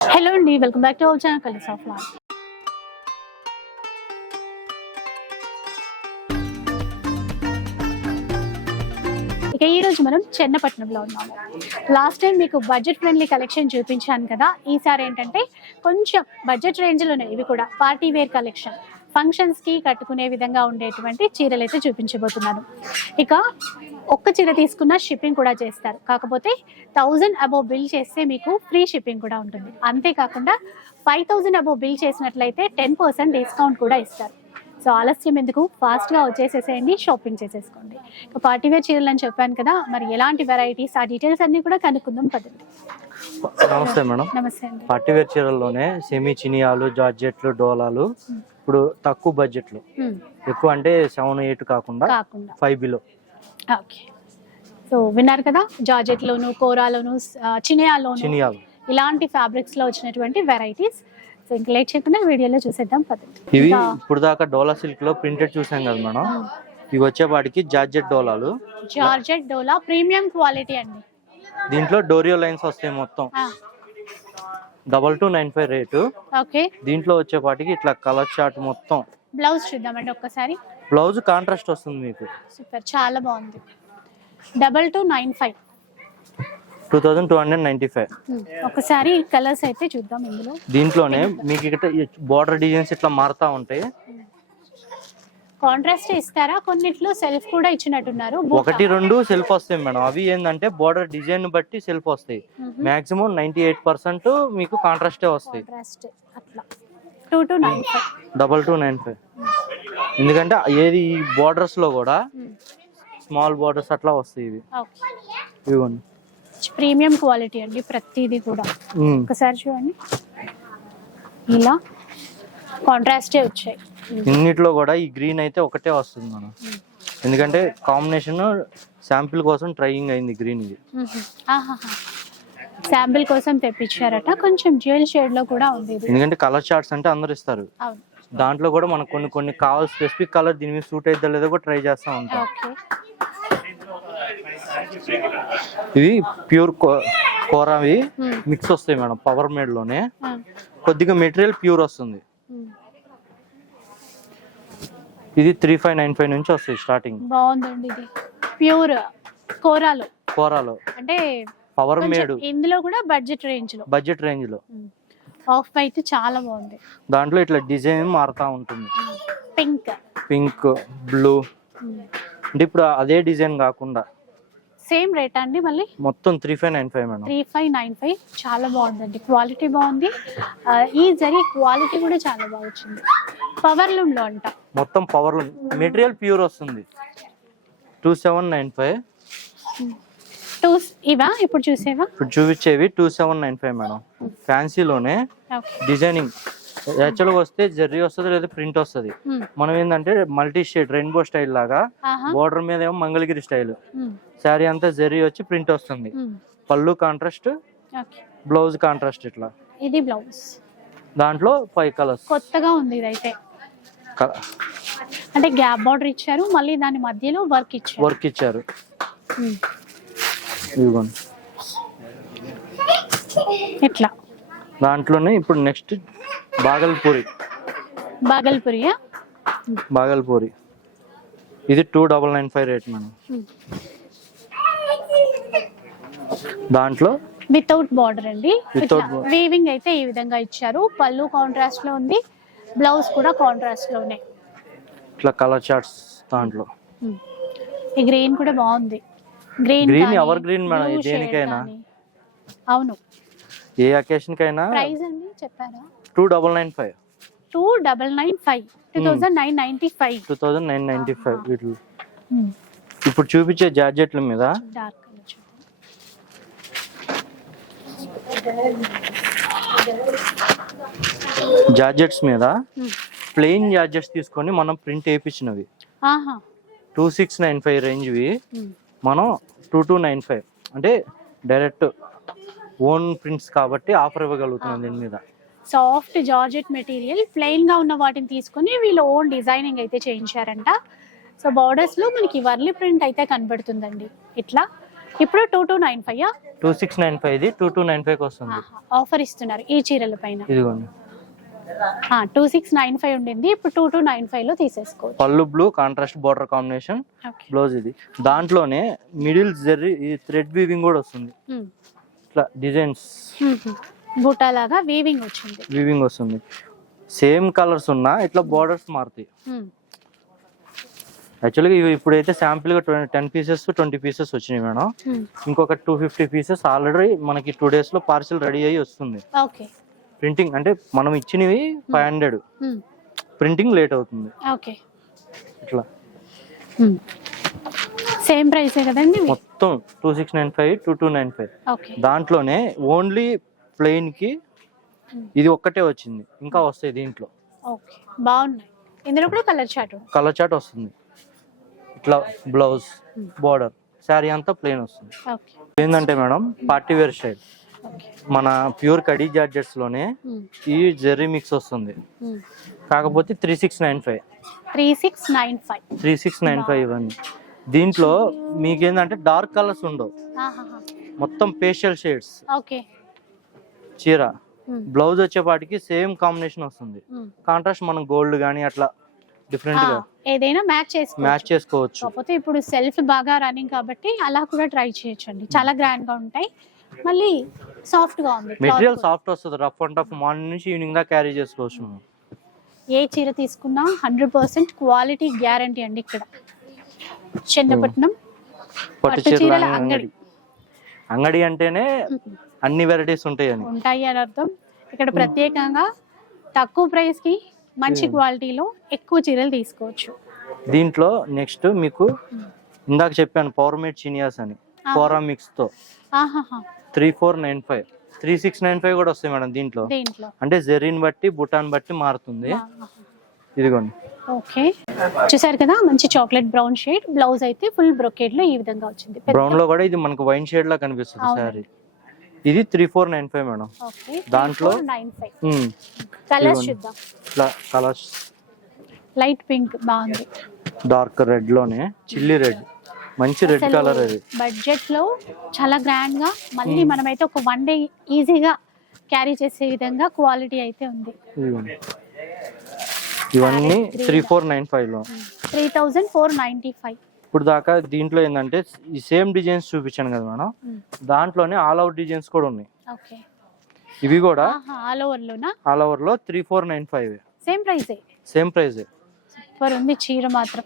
Hello అండి welcome back to our channel colours of life ఇక ఈరోజు మనం చెన్నపట్నంలో ఉన్నాము లాస్ట్ టైం మీకు బడ్జెట్ ఫ్రెండ్లీ కలెక్షన్ చూపించాను కదా ఈసారి ఏంటంటే కొంచెం బడ్జెట్ రేంజ్లోనే ఇవి కూడా పార్టీ వేర్ కలెక్షన్ ఫంక్షన్స్కి కట్టుకునే విధంగా ఉండేటువంటి చీరలు అయితే చూపించబోతున్నాను ఇక ఒక్క చీర తీసుకున్న షిప్పింగ్ కూడా చేస్తారు. కాకపోతే థౌజండ్ అబోవ్ బిల్ చేస్తే మీకు ఫ్రీ షిప్పింగ్ కూడా ఉంటుంది. అంతేకాకుండా ఫైవ్ థౌజండ్ అబోవ్ బిల్ చేసినట్లయితే టెన్ పర్సెంట్ డిస్కౌంట్ కూడా ఇస్తారు. సో ఆలస్యం ఎందుకు? ఫాస్ట్గా వచ్చేసేసేయండి షాపింగ్ చేసేసుకోండి. ఇక పార్టీ వేర్ చీరలు అని చెప్పాను కదా మరి ఎలాంటి వెరైటీస్ ఆ డీటెయిల్స్ అన్ని కూడా కనుక్కుందాం పదండి. నమస్తే మేడం. నమస్తే అండి. పార్టీ వేర్ చీరల్లోనే సెమీ చినియాలు జార్జెట్లు డోలాలు ఇప్పుడు తక్కువ బడ్జెట్లు Hmm. ఎక్కువ అంటే సెవెన్ ఎయిట్ కాకుండా ఫైవ్ బిలో ఓకే సో విన్నారు కదా జార్జెట్లోను కోరాలోను చినియాలోను చినియాలు. ఇలాంటి ఫ్యాబ్రిక్స్లో వచ్చినటువంటి వెరైటీస్ సో ఇంకా లేట్ చేయకుండా వీడియోలో చూసేద్దాం పదండి. ఇవి ఇప్పుడు దాకా డోలా సిల్క్లో ప్రింటెడ్ చూసాం కదా మేడం ఇవి వచ్చేపాటికి జార్జెట్ డోలాలు. జార్జెట్ డోలా ప్రీమియం క్వాలిటీ అండి. దీంట్లో డోరియో లైన్స్ వస్తాయి మొత్తం. Double two nine five rate. Okay. దీంట్లో వచ్చేపాటికి ఇట్లా కలర్ చార్ట్ మొత్తం. బ్లౌజ్ చూద్దామండి ఒక్కసారి. బ్లౌజ్ కాంట్రాస్ట్ వస్తుంది మీకు. సూపర్ చాలా బాగుంది. Double two nine five. Two thousand two hundred ninety five. ఒకసారి కలర్స్ అయితే చూద్దాం ఇందులో. దీంట్లోనే మీకు ఇక్కడ బార్డర్ డిజైన్స్ ఇట్లా మారుతా ఉంటాయి. కాంట్రాస్ట్ ఇస్తారా? కొన్నిట్లో సెల్ఫ్ కూడా ఇచ్చినట్టున్నారు. ఒకటి రెండు సెల్ఫ్ వస్తాయి మేడం. అవి ఏంటంటే బోర్డర్ డిజైన్ బట్టి సెల్ఫ్ వస్తాయి. మాక్సిమం నైన్టీ ఎయిట్ పర్సెంట్ మీకు కాంట్రాస్టే వస్తాయి. Two two nine five double two nine five. ఎందుకంటే ఏది ఈ బోర్డర్స్లో కూడా స్మాల్ బోర్డర్స్ అట్లా వస్తాయి ఇవి. ఇవ్వండి. ప్రీమియం క్వాలిటీ అండి ప్రతిదీ కూడా. ఉమ్. ఒకసారి చూడండి. ఇలా కాంట్రాస్టే వచ్చాయి. ఇన్నిట్లో కూడా ఈ గ్రీన్ అయితే ఒకటే వస్తుంది మనం ఎందుకంటే కాంబినేషన్ శాంపిల్ కోసం ట్రైయింగ్ అయింది గ్రీన్ ఇది. శాంపిల్ కోసం తెప్పించారట. కొంచెం జ్యువెల్ షేడ్లో కూడా ఉంది ఎందుకంటే కలర్ చార్ట్స్ అంటే అందరు ఇస్తారు. దాంట్లో కూడా మనకు కొన్ని కొన్ని కావాలి స్పెసిఫిక్ కలర్ దీని మీద సూట్ అయితే లేదో కూడా ట్రై చేస్తూ ఉంటాం. ఇవి ప్యూర్ కోరావి. మిక్స్ వస్తాయి మేడం పవర్ మేడ్లోనే. కొద్దిగా మెటీరియల్ ప్యూర్ వస్తుంది. ఇది త్రీ ఫైవ్ నైన్ ఫైవ్ నుంచి వస్తాయి స్టార్టింగ్ బాగుందండి ఇది. ప్యూర్ కోరాలు. కోరాలో. అంటే పవర్ మేడ్ ఇందులో కూడా బడ్జెట్ రేంజ్లో. బడ్జెట్ రేంజ్లో. ఆఫ్ వైట్ చాలా బాగుంది. దాంట్లో ఇట్లా డిజైన్ మారుతా ఉంటుంది. పింక్ పింక్ బ్లూ అంటే ఇప్పుడు అదే డిజైన్ కాకుండా సేమ్ రేట్ అండి మళ్ళీ? మొత్తం three five nine five madam. Three five nine five చాలా బాగుందండి. క్వాలిటీ బాగుంది. ఈ జరీ క్వాలిటీ కూడా చాలా బాగా వచ్చింది. పవర్ లూమ్లో అంట. మొత్తం పవర్ మెటీరియల్ ప్యూర్ వస్తుంది. Two seven nine five two ఇవా? ఇప్పుడు చూసేవా? ఇప్పుడు చూపించేవి two seven nine five madam. ఫ్యాన్సీలోనే designing యాక్చువల్గా వస్తే జర్రీ వస్తుంది లేదా ప్రింట్ వస్తుంది. మనం ఏంటంటే మల్టీ షేడ్ రెయిన్బో స్టైల్ లాగా బోర్డర్ మీద ఏమో మంగళగిరి స్టైల్. శారీ అంతా జర్రీ వచ్చి ప్రింట్ వస్తుంది. పళ్ళు కాంట్రాస్ట్ బ్లౌజ్ కాంట్రాస్ట్ ఇట్లా. ఇది బ్లౌజ్. దాంట్లో ఫైవ్ కలర్స్. కొత్తగా ఉంది ఇదైతే. అంటే గ్యాప్ బార్డర్ ఇచ్చారు మళ్ళీ దాని మధ్యలో వర్క్ ఇచ్చారు. వర్క్ ఇచ్చారు. ఇట్లా. దాంట్లోనే ఇప్పుడు నెక్స్ట్ బాగల్పూరి. బాగల్పురియా? బాగల్పూరి. ఇది two double nine five rate madam. దాంట్లో? వితౌట్ బార్డర్ అండి. వీవింగ్ అయితే ఈ విధంగా ఇచ్చారు. పళ్ళు కాంట్రాస్ట్లో ఉంది. బ్లౌజ్ కూడా కాంట్రాస్ట్లోనే ఇట్లా కలర్ చార్ట్స్ దాంట్లో. ఈ గ్రీన్ కూడా బాగుంది. Green Green ever green madam, దేనికైనా. అవును. ఏ అకేషన్ కైనా ప్రైస్ అండి చెప్పారా? Two double nine five two double nine five two thousand nine ninety five two thousand nine ninety five వీటిలో. ఇప్పుడు చూపించే జార్జెట్ల మీద డార్క్ జార్జెట్స్ మీద ఉమ్. ప్లెయిన్ జార్జెట్స్ తీసుకొని మనం ప్రింట్ వేయించినవి. ఆహా. టూ సిక్స్ నైన్ ఫైవ్ రేంజ్వి ఉమ్. మనం టూ టూ నైన్ ఫైవ్ అంటే డైరెక్ట్ ఓన్ ప్రింట్స్ కాబట్టి ఆఫర్ ఇవ్వగలుగుతున్నాం దీని మీద. సాఫ్ట్ జార్జెట్ మెటీరియల్ ప్లెయిన్గా ఉన్న వాటిని తీసుకొని వీళ్ళు ఓన్ డిజైనింగ్ అయితే చేయించారంట. సో బార్డర్స్లో మనకి వర్లీ ప్రింట్ అయితే కనబడుతుందండి. ఇట్లా? ఇప్పుడు two two nine five two six nine five ఇది టూ టూ నైన్ ఫైవ్ వస్తుంది. ఆఫర్ ఇస్తున్నారు ఈ చీరల పైన. ఇదిగోండి. టూ సిక్స్ నైన్ ఫైవ్ ఉండింది. ఇప్పుడు టూ టూ నైన్ ఫైవ్లో తీసేసుకోవచ్చు. పళ్ళు blue contrast border combination blouse ఇది. దాంట్లోనే మిడిల్ జెర్రీ థ్రెడ్ వీవింగ్ కూడా వస్తుంది. ఇట్లా డిజైన్స్. బూటా లాగా వీవింగ్ వచ్చింది. వీవింగ్ వస్తుంది. సేమ్ కలర్స్ ఉన్నా ఇట్లా బార్డర్స్ మారుతాయి. యాక్చువల్గా ఇవి ఇప్పుడైతే శాంపిల్గా టెన్ పీసెస్ ట్వంటీ పీసెస్ వచ్చినాయి మేడం. ఇంకొక టూ ఫిఫ్టీ పీసెస్ ఆల్రెడీ మనకి టూ డేస్లో పార్సిల్ రెడీ అయ్యి వస్తుంది. ఓకే. ప్రింటింగ్ అంటే మనం ఇచ్చినవి ఫైవ్ హండ్రెడ్. ప్రింటింగ్ లేట్ అవుతుంది. ఓకే. ఇట్లా. సేమ్ ప్రైసే కదండి? మొత్తం two six nine five two two nine five. Okay. దాంట్లోనే ఓన్లీ ప్లెయిన్కి ఇది ఒక్కటే వచ్చింది. ఇంకా వస్తాయి దీంట్లో. ఓకే. బాగున్నాయి. ఇందులో కూడా కలర్ చార్ట్ ఉంది కలర్ చాట్ వస్తుంది. ఇట్లా బ్లౌజ్ బార్డర్ శారీ అంతా ప్లెయిన్ వస్తుంది. ఓకే. ఏంటంటే మేడం పార్టీ వేర్ స్టైల్. మన ప్యూర్ కడీ జార్జెట్స్లోనే ఈ జెర్రీ మిక్స్ వస్తుంది. కాకపోతే three six nine five. Three six nine five. Three six nine five ఇవన్నీ దీంట్లో మీకేందంటే డార్క్ కలర్స్ ఉండవు. మొత్తం పేషియల్ షేడ్స్. ఓకే. చీర. బ్లౌజ్ వచ్చేపాటికి సేమ్ కాంబినేషన్ వస్తుంది. కాంట్రాస్ట్ మనం గోల్డ్ కానీ అట్లా డిఫరెంట్గా ఏదైనా మ్యాచ్ చేసుకో మ్యాచ్ చేసుకోవచ్చు. కాకపోతే ఇప్పుడు సెల్ఫ్ బాగా రన్నింగ్ కాబట్టి అలా కూడా ట్రై చేయొచ్చండి. చాలా గ్రాండ్గా ఉంటాయి. మళ్ళీ సాఫ్ట్గా ఉంది మెటీరియల్. సాఫ్ట్ వస్తుంది. రఫ్ అండ్ టఫ్ మార్నింగ్ నుంచి ఈవినింగ్ దా క్యారీ చేసుకోవచ్చు ఏ చీర తీసుకున్నా హండ్రెడ్ పర్సెంట్ క్వాలిటీ గ్యారంటీ అండి ఇక్కడ. చెన్నపట్నం పట్టు చీరల అంగడి. అంగడి. అంటేనే అన్ని వెరైటీస్ ఉంటాయి అని ఉంటాయి అని అర్థం. ఇక్కడ ప్రత్యేకంగా తక్కువ ప్రైస్కి మంచి క్వాలిటీలో ఎక్కువ చీరలు తీసుకోవచ్చు. దీంట్లో నెక్స్ట్ మీకు ఇందాక చెప్పాను పవర్ మేడ్ చినియాస్ అని. కోరా మిక్స్తో three four nine five. Three six nine five కూడా వస్తాయి మేడం దీంట్లో. అంటే జెరీన్ బట్టి బుటాన్ బట్టి మారుతుంది. ఇదిగోండి. ఓకే. చూసారు కదా మంచి చాక్లెట్ బ్రౌన్ షేడ్ బ్లౌజ్ అయితే ఫుల్ బ్రొకేడ్లో ఈ విధంగా వచ్చింది. బ్రౌన్లో కూడా ఇది మనకు వైన్ షేడ్ లా కనిపిస్తుంది. శారీ ఇది three four nine five madam. దాంట్లో- కలర్స్. చూద్దాం. కలర్స్ లైట్ పింక్ బాగుంది. డార్క్ రెడ్లోనే చిల్లీ రెడ్ మంచి రెడ్ కలర్ అది. బడ్జెట్లో చాలా గ్రాండ్గా మళ్ళీ మనమైతే ఒక వన్ డే ఈజీగా క్యారీ చేసే విధంగా క్వాలిటీ అయితే ఉంది. ఇవన్నీ త్రీ ఫోర్ నైన్ ఫైవ్లో. Three thousand four ninety five ఇప్పుడు దాకా దీంట్లో ఏంటంటే ఈ సేమ్ డిజైన్స్ చూపించాను కదా మేడం. దాంట్లోనే ఆల్ అవుట్ డిజైన్స్ కూడా ఉన్నాయి. ఓకే ఇవి కూడా ఆల్ ఓవర్ లోనా? ఆల్ ఓవర్లో three four nine five same ప్రైసే same price super ఉంది చీర మాత్రం.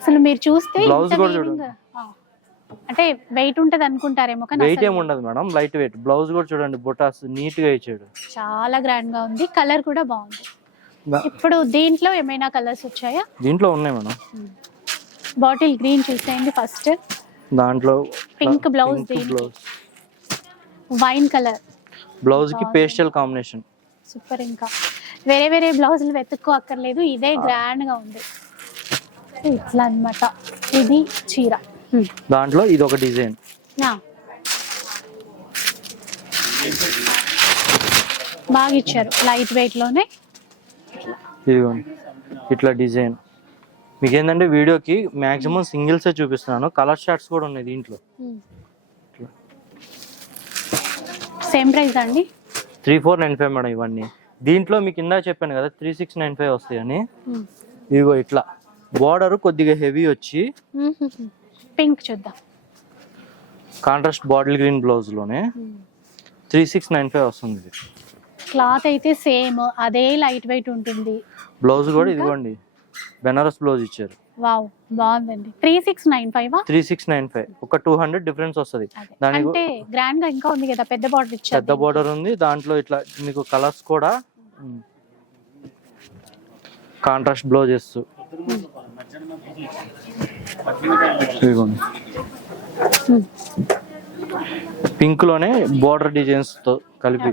అసలు మీరు చూస్తే ఇంత కూడా చూడండి. అంటే వెయిట్ ఉంటది అనుకుంటారేమో కానీ వెయిట్ ఏమి ఉండదు మేడం లైట్ వెయిట్ బ్లౌజ్ కూడా చూడండి బుటాస్ నీట్గా ఇచ్చాడు. చాలా గ్రాండ్గా ఉంది. కలర్ కూడా బాగుంది. ఇప్పుడు దీంట్లో ఏమైనా కలర్స్ వచ్చాయా? దీంట్లో ఉన్నాయి మేడం. బాటిల్ గ్రీన్ చూసేయండి ఫస్ట్. దాంట్లో pink blouse blouse. Wine colour. బ్లౌజ్కి పేస్టల్ కాంబినేషన్. సూపర్ ఇంకా. వేరే వేరే బ్లౌజులు వెతుక్కో అక్కర్లేదు ఇదే గ్రాండ్గా ఉంది. ఇట్లా అన్నమాట. ఇది చీర. దాంట్లో ఇది ఒక డిజైన్. నా. బాగా ఇచ్చారు. లైట్ వెయిట్లోనే ఇదిగోండి ఇట్లా డిజైన్. మీకు ఏంటంటే వీడియోకి మాక్సిమం సింగిల్సే చూపిస్తున్నాను. కలర్ షార్ట్స్ కూడా ఉన్నాయి దీంట్లో. సేమ్ ప్రైస్ అండి? Three four nine five madam ఇవన్నీ. దీంట్లో మీకు ఇందా చెప్పాను కదా త్రీ సిక్స్ నైన్ ఫైవ్ వస్తాయని. ఇదిగో ఇట్లా. బార్డర్ కొద్దిగా హెవీ వచ్చి పింక్ చూద్దాం. కాంట్రాస్ట్ బాటిల్ గ్రీన్ బ్లౌజ్లోనే త్రీ సిక్స్ నైన్ ఫైవ్ వస్తుంది క్లాత్ అయితే సేమ్ అదే లైట్ వెయిట్ ఉంటుంది. బ్లౌజ్ కూడా ఇదిగోండి బెనారస్ బ్లౌజ్ ఇచ్చారు. వావ్ బాగుందండి. Three six nine five three six nine five ఒక టూ హండ్రెడ్ డిఫరెన్స్ వస్తుంది. అంటే గ్రాండ్గా ఇంకా ఉంది కదా పెద్ద బార్డర్ ఇచ్చారు. పెద్ద బార్డర్ ఉంది దాంట్లో ఇట్లా మీకు కలర్స్ కూడా కాంట్రాస్ట్ బ్లౌజెస్ ఇదిగోండి. పింక్లోనే బార్డర్ డిజైన్స్తో కలిపి.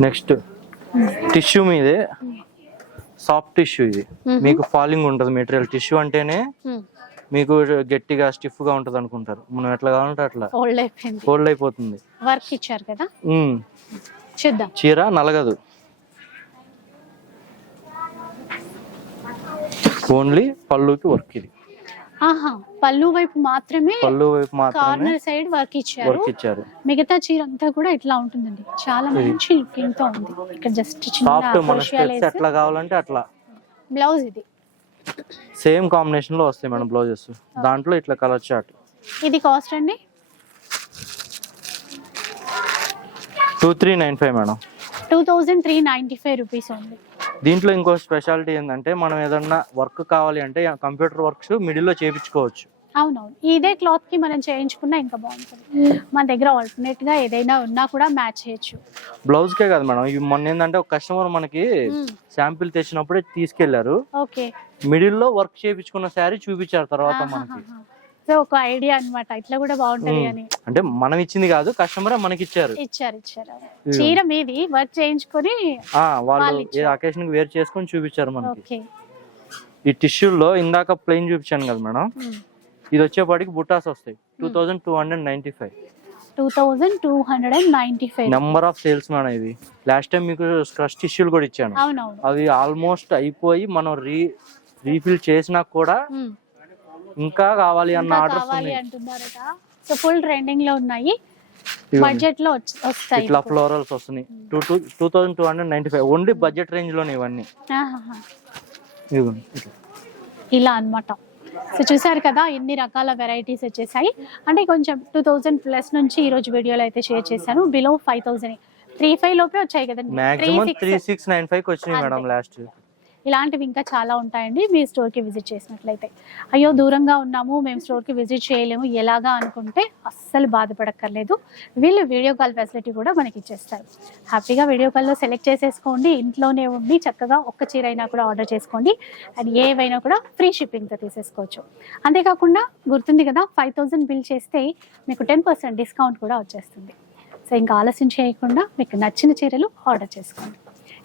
నెక్స్ట్ టిష్యూ మీదే సాఫ్ట్ టిష్యూ ఇది. మీకు ఫాలింగ్ ఉంటుంది మెటీరియల్. టిష్యూ అంటేనే మీకు గట్టిగా స్టిఫ్గా ఉంటది అనుకుంటారు. మనం ఎట్లా కావాలంటే అట్లా. ఫోల్డ్ అయిపోయింది. అయిపోతుంది. వర్క్ ఇచ్చారు కదా. చూద్దాం. చీర నలగదు. ఓన్లీ పళ్ళుకి వర్క్ ఇది. ఆహా పళ్ళు వైపు మాత్రమే పళ్ళు వైపు మాత్రమే కార్నర్ సైడ్ వర్క్ ఇచ్చారు. వర్క్ ఇచ్చారు. మిగతా చీర అంతా కూడా ఇట్లా ఉంటుందండి. చాలా మంచి లుకింగ్తో ఉంది. ఇక్కడ జస్ట్ సాఫ్ట్ మన స్టెప్స్ ఎట్లా కావాలంటే అట్లా. బ్లౌజ్ ఇది. సేమ్ కాంబినేషన్లో వస్తాయి మేడం బ్లౌజెస్. దాంట్లో ఇట్లా కలర్ చార్ట్. ఇది కాస్ట్ అండి? Two three nine five madam. Two thousand three ninety five rupees ఉంది దీంట్లో ఇంకో స్పెషాలిటీ ఏంటంటే మనం ఏదన్నా వర్క్ కావాలి అంటే కంప్యూటర్ వర్క్స్ మిడిల్లో చేపించుకోవచ్చు. అవునవును. ఇదే క్లాత్కి మనం చేయించుకున్నా ఇంకా బాగుంటుంది. మన దగ్గర ఆల్టర్నేట్గా ఏదైనా ఉన్నా కూడా మ్యాచ్ చేయొచ్చు. బ్లౌజ్ కే కాదు మేడం. ఇవి మొన్న ఏంటంటే ఒక కస్టమర్ మనకి శాంపిల్ తెచ్చినప్పుడే తీసుకెళ్ళారు. ఓకే. మిడిల్లో వర్క్ చేపించుకున్న శారీ చూపించారు తర్వాత మనకి. సో ఒక ఐడియా అన్నమాట. ఇట్లా కూడా బాగుంటది. అని. అంటే మనం ఇచ్చింది కాదు కస్టమర్ మనకి ఇచ్చారు. ఇచ్చారు ఇచ్చారు. చీర మీది వర్క్ చేయించుకొని వాళ్ళు ఏ. అకేషన్ వేర్ చేసుకొని చూపించారు మనకి. ఈ టిష్యూలో ఇందాక ప్లెయిన్ చూపించాను కదా మేడం. ఇది వచ్చేపాటికి బుట్టాస్ వస్తాయి. Two thousand two hundred ninety five two thousand two hundred and ninety five number of sales madam ఇవి లాస్ట్ టైం మీకు క్రష్ టిష్యూలు కూడా ఇచ్చాను. అవి ఆల్మోస్ట్ అయిపోయి మనం రీ రీఫిల్ చేసినా కూడా. ఇంకా కావాలి అన్న ఆర్డర్స్ కావాలి ఉన్నాయి. అంటున్నారట. సో ఫుల్ ట్రెండింగ్లో ఉన్నాయి. ఇదిగోండి. బడ్జెట్లో వచ్చి- వస్తాయి ఇట్లా. ఫ్లోరల్స్ వస్తున్నాయి. Two two two thousand two hundred ninety five only budget రేంజ్లోనే ఇవన్నీ. ఆహాహా. ఇదిగోండి ఇట్లా. ఇలా అన్నమాట. సో చూసారు కదా ఎన్ని రకాల వెరైటీస్ వచ్చేసాయి. అంటే కొంచెం టూ థౌజండ్ ప్లస్ నుంచి ఈ రోజు వీడియోలో అయితే షేర్ చేశాను. Below five thousand three five లోపే వచ్చాయి కదండి. Maximum three 36. Six nine five వచ్చినాయి అంతే. మేడం లాస్ట్ ఇలాంటివి ఇంకా చాలా ఉంటాయండి మీ స్టోర్కి విజిట్ చేసినట్లయితే. అయ్యో దూరంగా ఉన్నాము మేము స్టోర్కి విజిట్ చేయలేము ఎలాగా అనుకుంటే అస్సలు బాధపడక్కర్లేదు. వీళ్ళు వీడియో కాల్ ఫెసిలిటీ కూడా మనకి ఇచ్చేస్తారు. హ్యాపీగా వీడియో కాల్లో సెలెక్ట్ చేసేసుకోండి ఇంట్లోనే ఉండి చక్కగా ఒక్క చీర అయినా కూడా ఆర్డర్ చేసుకోండి. అండ్ ఏవైనా కూడా ఫ్రీ షిప్పింగ్తో తీసేసుకోవచ్చు. అంతేకాకుండా గుర్తుంది కదా ఫైవ్ థౌజండ్ బిల్ చేస్తే మీకు టెన్ పర్సెంట్ డిస్కౌంట్ కూడా వచ్చేస్తుంది. సో ఇంకా ఆలస్యం చేయకుండా మీకు నచ్చిన చీరలు ఆర్డర్ చేసుకోండి.